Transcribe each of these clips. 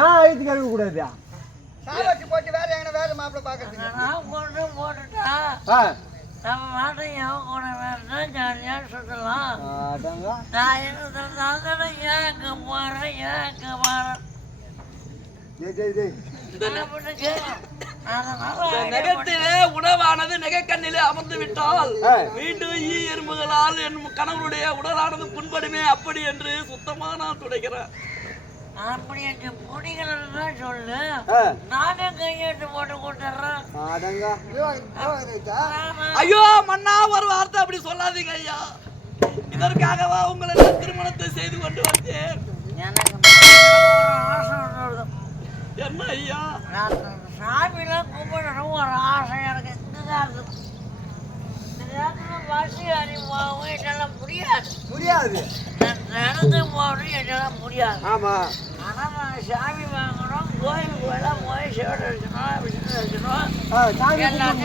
ஏன் அழுத்தி கழுவ கூடாது? போட்டு வேற எங்க வேற மாப்பிள்ள பாக்குறது போட்டுட்டா நம்ம மாட்டம் எவன் கூட வேணும்னா ஜாலியாக சுற்றலாம். நான் என்ன ஏங்க போறேன் ஏங்க போறேன் நெகத்திலே உணவானது நெகக்கண்ணிலே அமர்ந்து விட்டால் மீண்டும் ஈ எறும்புகளால் என் கணவனுடைய உடலானது புண்படுமே. அப்படி என்று சுத்தமா நான் துடைக்கிறேன். அப்படி என்று முடிகிறதா சொல்லு, நானே கையெழுத்து போட்டு கொடுத்துட்றேன். ஐயோ மன்னா, ஒரு வார்த்தை அப்படி சொல்லாதீங்க ஐயா. இதற்காகவா உங்களை திருமணத்தை செய்து கொண்டு வந்தேன். எனக்கு ஒரு ஆசை ஒன்று. என்ன ஐயா? நான் சாமிலாம் கும்பிடணும் ஒரு ஆசை எனக்கு இதுதான் இருக்குது. பசி அறிவாகவும் என்னால் முடியாது. நடந்து போகணும் என்னால் முடியாது. ஆனால் நான் சாமி வாங்கணும், கோயிலுக்கு எல்லாம் போய் சிவன் வைக்கணும், விஷ்ணு வைக்கணும், எல்லாத்தையும் அப்படி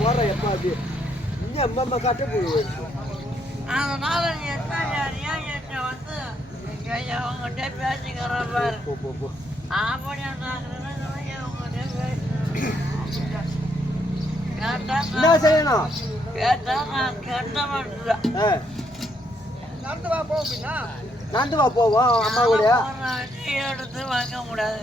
போடணும். அதனால நீ என்ன யாரையா என்ன வந்து அவங்ககிட்ட பேசிக்கிறேன் பாரு. அப்படி கேட்டா நான் கெட்ட மாட்டேன். நடந்து வா போவோம். அம்மா கூட எடுத்து வாங்க கூடாது.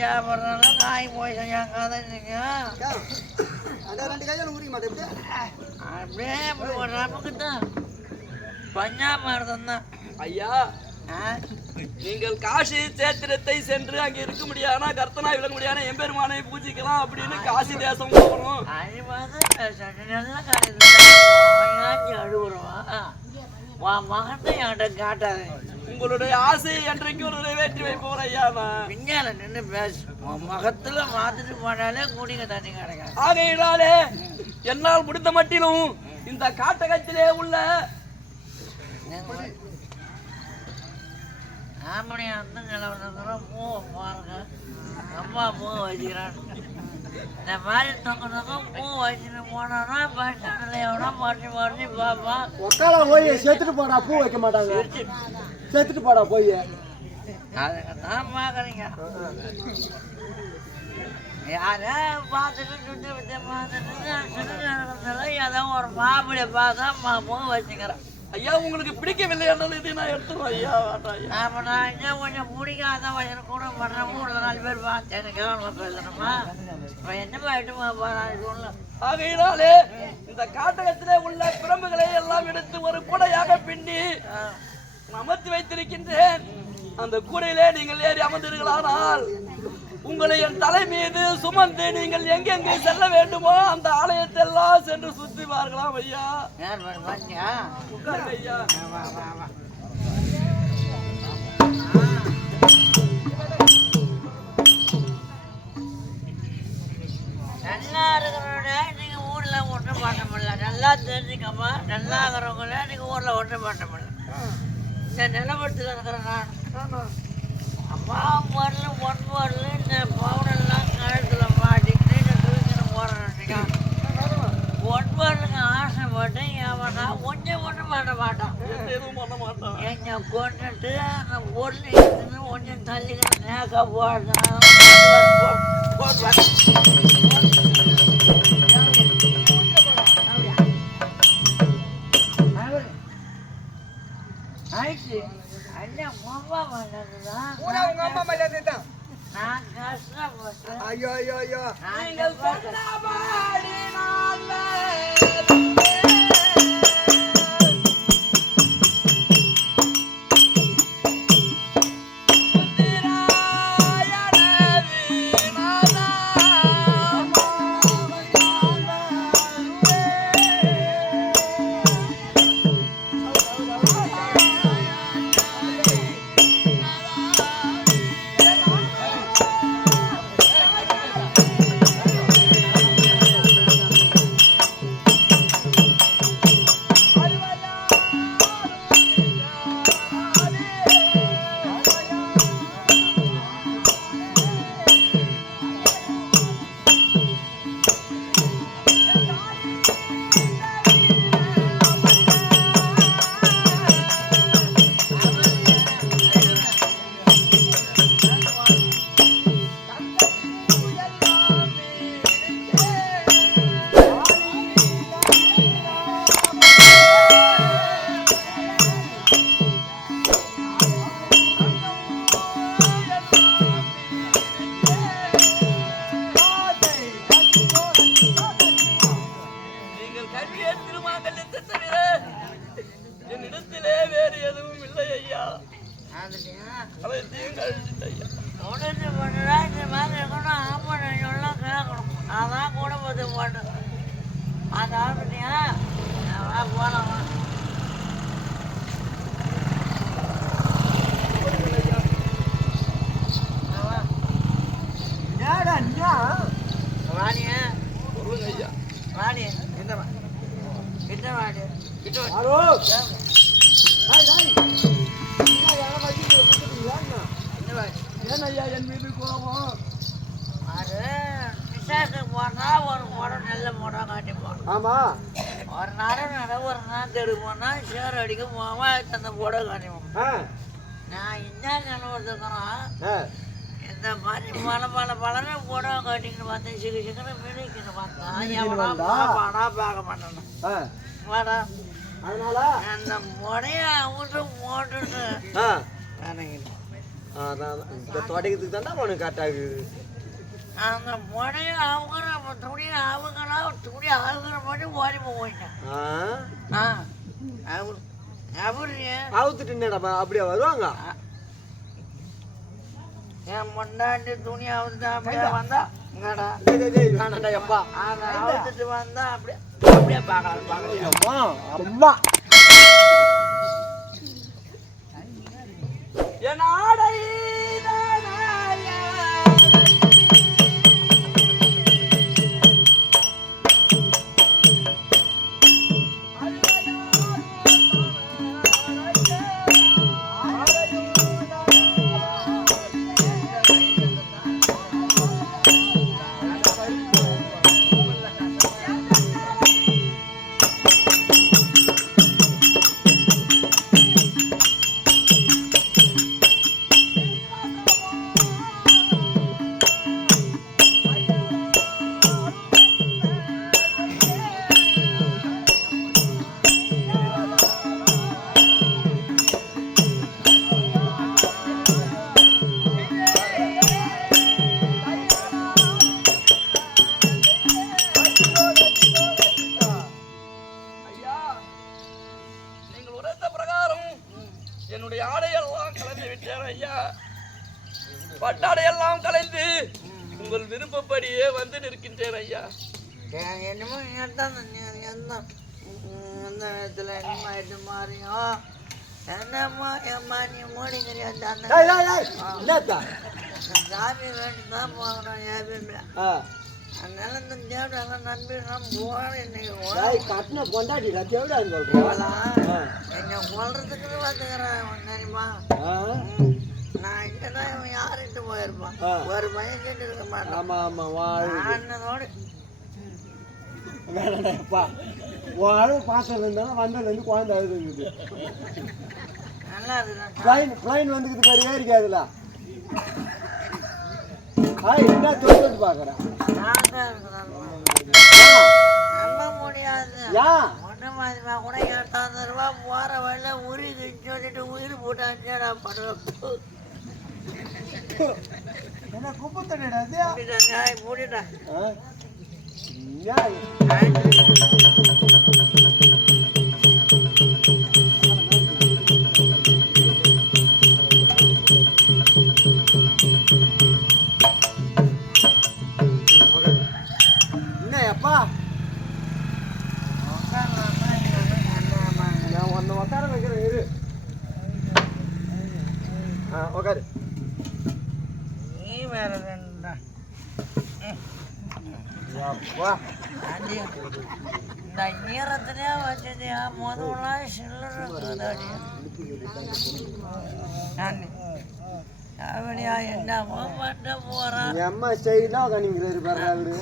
சாப்பிட்றதுனால காய் போய் செய்யாங்க. அப்படியே ஒரு நமக்கு தான் பஞ்சாமிரதம் தான் ஐயா. நீங்கள் காசி சேத்திரத்தை சென்று அங்கே இருக்க முடியாதுனா கர்த்தனா விளங்க முடியாது எம்பெருமானை பூஜிக்கலாம் அப்படின்னு காசி தேசம் போகணும். நல்ல காரியத்தை அழுகுறோம் மகத்தை என்கிட்ட காட்டாது. உங்களுடைய ஆசை என்றைக்கு ஒரு நிறைவேற்றி வைப்போம் ஐயா. பின்னால நின்று பேசு. மகத்துல மாத்திட்டு போனாலே குடிங்க தண்ணி கிடைக்காது. ஆகையினாலே என்னால் முடிந்த மட்டிலும் இந்த காட்டகத்திலே உள்ள ஆமணியா வந்து நிலவரம் பூவை பாருங்க. அம்மா பூ வச்சுக்கிறான். இந்த மாதிரி தொங்க பூ வச்சுட்டு போனோம்னா பஸ் ஸ்டாண்டில் எவ்வளோ மறைச்சி பாப்பா ஒக்கால போய் செத்துட்டு போடா. பூ வைக்க மாட்டாங்க. செத்துட்டு போடா போய். அதுக்கு தான் பார்க்குறீங்க. யாரே பார்த்துட்டு சுற்றி வச்சு பார்த்துட்டு ஏதோ ஒரு மாப்பிள்ளைய பார்த்தா பூ வச்சுக்கிறேன். ஐயா உங்களுக்கு பிடிக்கவில்லை என்றால் இது நான் எடுத்துருவேன் ஐயா. அப்போ நான் இன்னும் கொஞ்சம் பிடிக்காத வயசு கூட பண்ணுறேன். ஊரில் 4 பேர் பார்த்து எனக்கு பேசணுமா? இப்போ என்ன ஆகிட்டுமா சொல்ல. ஆகையினாலே இந்த காட்டகத்திலே உள்ள பிரம்புகளை எல்லாம் எடுத்து ஒரு கூடையாக பின்னி அமர்த்தி வைத்திருக்கின்றேன். அந்த கூடையிலே நீங்கள் ஏறி அமர்ந்தீர்களானால் உங்களை என் தலை மீது சுமந்து நீங்கள் எங்கெங்கே செல்ல வேண்டுமோ அந்த ஆலயத்தை எல்லாம் சென்று சுற்றி பார்க்கலாம் ஐயா. உட்காருங்க ஐயா. நல்லா இருக்கிறவங்க நீங்க ஊர்ல ஒன்றும் பண்ண முடியல. நல்லா தெரிஞ்சுக்கம்மா. நல்லா இருக்கிறவங்கள நீங்க ஊர்ல ஒன்றும் பண்ண முடியல. இந்த நிலவரத்தில் இருக்கிற நான் அம்மா வரல வரல இந்த பவுனெல்லாம் கழுத்தில் மாட்டிக்கிட்டு போறேன். ஒன்பதுங்க ஆசைப்பட்டேன். ஏவனா கொஞ்சம் ஒன்றும் பண்ண மாட்டான். எதுவும் பண்ண மாட்டான். எங்க கொண்டுட்டு அந்த பொருள் எடுத்துன்னு கொஞ்சம் தள்ளிக்கிட்டு நேக்கா போடுறேன். ஆயிடுச்சு. ஐயா அம்மா பண்ணதுதான். உங்க அம்மா மேல தான் நான் கஷ்டப்பட்டேன். ஐயோ ஐயோ ஐயோ நீங்கள் சொன்னபடி நான் அனைத்தையும் கழிச்சிட்டேன் ஐயா. உடனே பண்ணுறா இந்த மாதிரி இருக்கணும் ஆம்பளை எல்லாம் கேட்கணும் அதான் குடும்பத்தை போட்டு அந்த ஆரம்பிட்டியா போகலாம் ஏடா அண்ணா வாணிய சொல்லுங்க ஐயா. வாணி கிட்ட வா கிட்ட வாடி கிட்ட வா ஹலோ ஹாய் ஹாய் என்ன யாரை பத்தி கூப்பிடுறீங்க கிட்ட வாடி ஏன் ஐயா என் மீது கோபம் அது விசேஷத்துக்கு போனா ஒரு முடம் நல்ல முடம் காட்டி போகணும் ஆமா ஒரு நேரம் ஒரு நாள் தெரு போனா சேர் அடிக்க போவா அந்த புடவை காட்டி போகணும் நான் என்ன கனவுறதுக்குறோம் இந்த மாதிரி பல புடவை காட்டிக்கிட்டு பார்த்தேன் சிக்கன்னு மினிக்கின்னு பார்த்தேன் எவனா பாடா பார்க்க மாட்டேன் வாடா அதனால அந்த முடைய அவட்டு போட்டுட்டு இந்த தொடக்கத்துக்கு தானே உனக்கு கரெக்டாகுது அந்த முடைய அவங்க நம்ம துணியை அவங்களாம் துணி ஆகுற மாதிரி ஓடி போயிட்டேன் அவரு அவுத்துட்டு என்னடா அப்படியே வருவாங்க என் முன்னாடி துணி அவுத்து அப்படியே வந்தா இங்கடா வேணாண்டா எப்பா அதை அவுத்துட்டு வந்தா அப்படியே பார்க்கலாம் அம்மா என் ஆடை என்னுடைய ஆடையெல்லாம் கலந்து விட்டேன் ஐயா. பட்டாடையெல்லாம் கலைந்து உங்கள் விருப்பப்படியே வந்து நிற்கின்றேன் ஐயா. என்னமோ எந்த இடத்துல என்னமா இது மாறியும் என்னம்மா ஏம்மா நீ மூடிங்கிறியா ஜாமி வேண்டிதான் போகணும் ஏபிஎம்ல அதனால இந்த தேவடெல்லாம் நம்பிடலாம் போகணும் இன்னைக்கு கட்டின பொண்டாட்டிடா தேவடான்னு என்னை கொல்றதுக்குன்னு வந்துக்கிறேன் தெரியுமா நான் இங்கதான் இவன் யாருட்டு போயிருப்பான் ஒரு பையன் கேட்டு இருக்க மாட்டான் ஆமா ஆமா அண்ணனோடு வேணாடாப்பா உன் பாசம் இருந்தாலும் வந்ததுலேருந்து குழந்தை அழுதுங்குது நல்லா இருக்கு பிளைன் வந்துக்குது பாரு ஏறிக்காதுல என்ன தொட்டு பார்க்குறேன் நம்ப முடியாது ஏன் ஒன்று மாதிரிமா கூட 8000 ரூபா போகிற வழியில உருகி சொல்லிட்டு உயிர் போட்டாச்சேடா படுவ என்ன குப்பை தண்ணிடா மூடிட்டா என்னப்பா நான் ஒன்று உட்கார வைக்கிறேன் இரு உட்காரு நீ வேற ரெண்டா இந்த ஈரத்திலே வச்சதியா முதலாம் சில்லறை அப்படியா என்னமோ பண்ண போறான் அம்மா ஸ்டைலாக கணிங்கிறாரு பாரு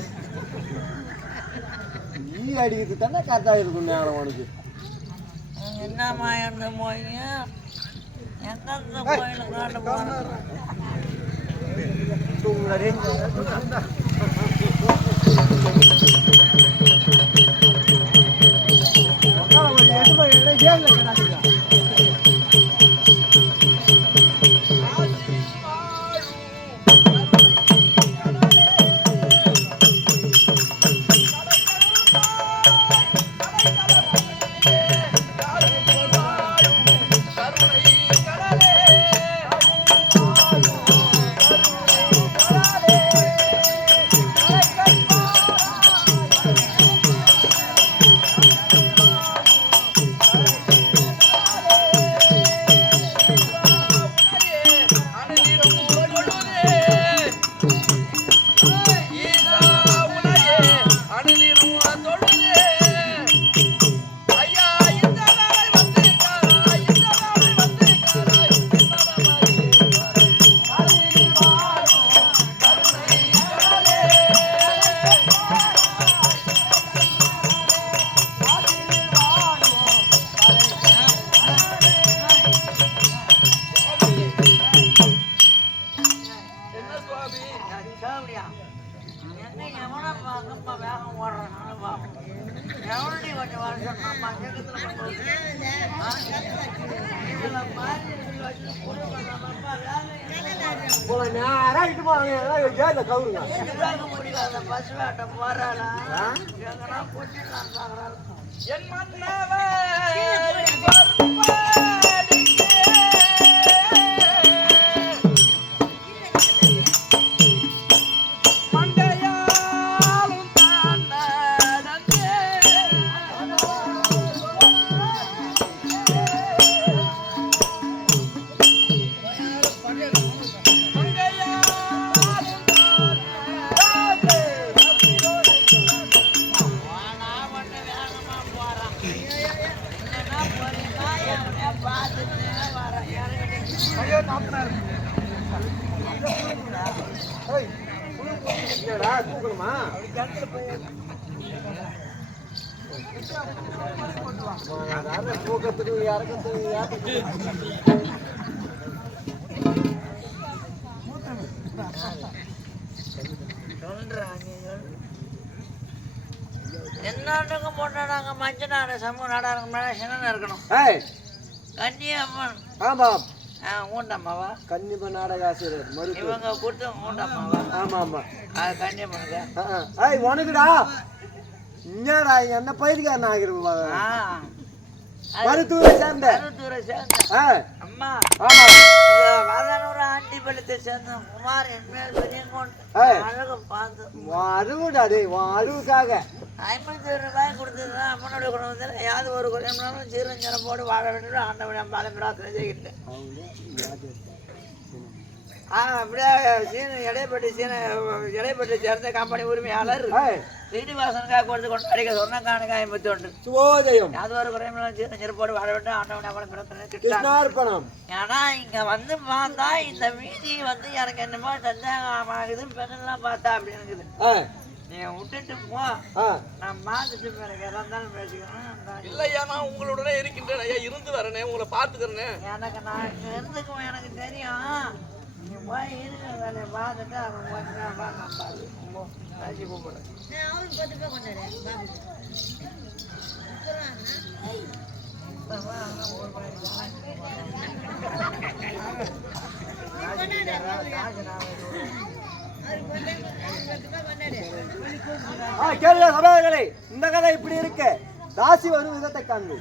நீ அடிக்கிறது தானே கரெக்டாக இருக்கும் நேரம் உனக்கு என்னம்மா இருந்த போய் எந்தெந்த கோயிலுக்கு காட்ட போறேன் தூங்குறாரு கருணை கடலே நேரம் இட்டு போறாங்க ஏல கவுருங்க முடியல பசு வேட்ட போறாளா எங்கன்னா போட்டுலாம் பாக்குறாரு என் மன்னவர் தூக்கணுமா தூக்கத்துக்கு இறக்கத்துக்கு எல்லாத்துக்கும் போட்டாங்க மஞ்சள் நாடு சமூக நாடாங்க மேலே சின்ன இருக்கணும் கன்னியம்மன் ஆமா ஊண்டம்மாவா கன்னிப்ப நாடக ஆசிரியர் மருத்துவ இவங்க கொடுத்து ஊண்டம்மாவா ஆமா ஆமா அது கன்னியம்மனுக்கு ஏய் உனக்குடா என்னடா என்ன பயிர்காரன் ஆகிருப்பா மருத்துவரை சேர்ந்த மருத்துவரை சேர்ந்த அம்மா ஆமா வதனூர் ஆண்டி பள்ளத்தை சேர்ந்த குமார் என்மேல் பெரிய அழகு பார்த்து அருவுடா டேய் அருவுக்காக 50 ரூபாய் கொடுத்ததுன்னா அம்மனுடைய குடும்பத்தில் ஏதாவது ஒரு குறையம்னாலும் சீரஞ்சரம் போட்டு வாழ வேண்டும் ஆண்டவன் பாலம் பிரார்த்தனை செய்கிட்டேன் அப்படியே இடைப்பட்டு சேர்ந்த கம்பெனி உரிமையாளர் ஸ்ரீனிவாசனுக்காக கொடுத்து கொண்டு அடிக்க சொன்ன காணுங்க 51 சுவோதயம் அது ஒரு குறையம்னாலும் சீரஞ்சரம் போட்டு வாழ வேண்டும் ஆண்டவன் பாலம் பிரார்த்தனை கிருஷ்ணார்ப்பணம். ஏன்னா இங்க வந்து பார்த்தா இந்த வீதி வந்து எனக்கு என்னமோ சந்தேகமாகுது பெண்ணெல்லாம் பார்த்தா அப்படி இருக்குது நீ விட்டுட்டு போ நான் பார்த்துட்டு பிறகு இருந்தாலும் பேசிக்கணும் இல்லையா நான் உங்களுடனே இருக்கின்றேன் ஐயா இருந்து வரனே உங்களை பார்த்துக்கிறேனே எனக்கு நான் இங்க இருந்துக்குவேன் எனக்கு தெரியும் நீ போய் இருக்கிற வேலையை பார்த்துட்டு அவன் பேசி கூப்பிடு கேள்வி சபாதங்களே இந்த கதை இப்படி இருக்கு தாசி வரும் விதத்தை காண்பு